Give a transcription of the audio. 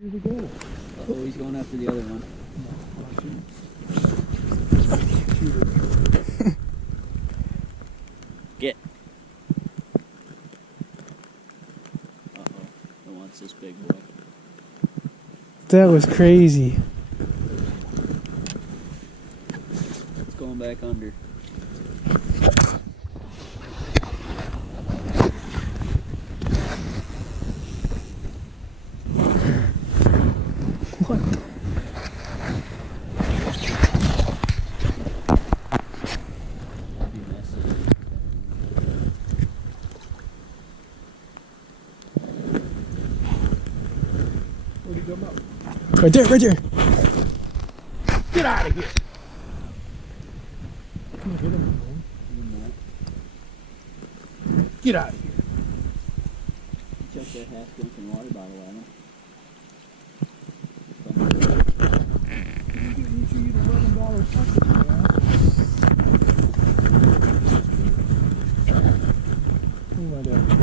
Here we go. Oh, he's going after the other one. Get. Uh-oh. Who wants this big boy? That was crazy. It's going back under. What? Where'd he come up? Right there, right there. Get out of here. Come on, hit him. Get out of here. Chuck that half-drinking water bottle at him. You should eat $11 sucker, man. Oh my God.